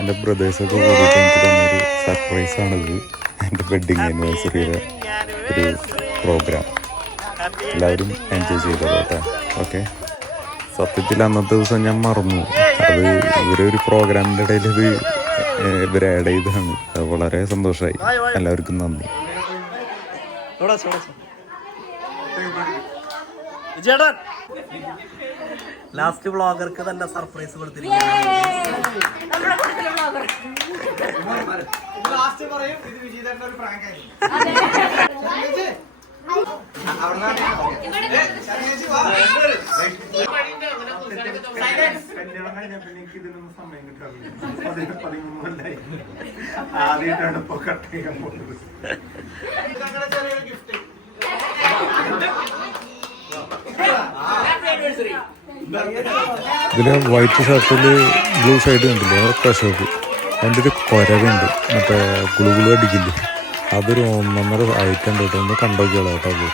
എൻ്റെ ബ്രദേഴ്സൊക്കെ കൂടിയിട്ട് എനിക്ക് തന്നൊരു സർപ്രൈസാണിത്. എൻ്റെ വെഡ്ഡിങ് ആനിവേഴ്സറിയുടെ ഒരു പ്രോഗ്രാം. എല്ലാവരും എൻജോയ് ചെയ്തോളൂ കേട്ടോ. ഓക്കെ. സത്യത്തിൽ അന്നത്തെ ദിവസം ഞാൻ മറന്നു. അത് ഇവരൊരു പ്രോഗ്രാമിൻ്റെ ഇടയിൽ ഇത് ഇവർ ആഡ് ചെയ്തതാണ്. അത് വളരെ സന്തോഷമായി. എല്ലാവർക്കും നന്ദി. ലാസ്റ്റ് വ്ളോഗർക്ക് തന്നെ സർപ്രൈസ് കൊടുത്തിരിക്കുകയാണ്. ആദ്യമായിട്ടാണ് ഇപ്പൊ കട്ട് ചെയ്യാൻ പോകുന്നത്. ഇതിൽ വൈറ്റ് ഷർട്ടിൽ ബ്ലൂ സൈഡ് കണ്ടില്ലേ, കഷോക്ക്. അതിൻ്റെ ഒരു കുരവുണ്ട്, മറ്റേ ഗുളുഗുളു അടിക്കില്ലേ, അതൊരു 1.5 ഐറ്റം കേട്ടോ. ഒന്ന് കണ്ടോക്കിയോളാം കേട്ടോ.